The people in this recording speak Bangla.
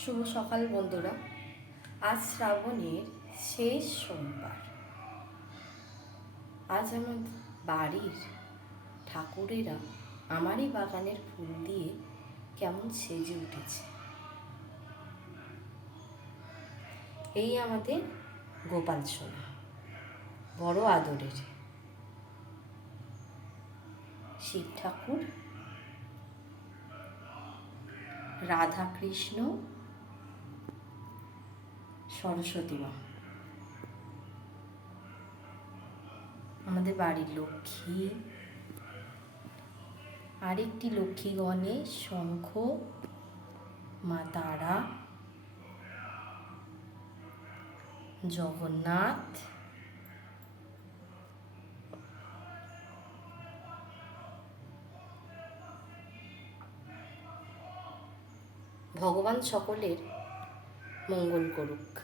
শুভ সকাল বন্ধুরা। আজ শ্রাবণের শেষ সোমবার। আজ আমার বাড়ির ঠাকুরেরা আমারই বাগানের ফুল দিয়ে কেমন সেজে উঠেছে। এই আমাদের গোপাল সোনা, বড় আদরের শিব ঠাকুর, রাধা কৃষ্ণ, সরস্বতী মা, আমাদের বাড়ির লক্ষ্মী, আরেকটি লক্ষ্মী গণেশ, শঙ্খ, মা তারা, জগন্নাথ, ভগবান সকলের মঙ্গল করুক।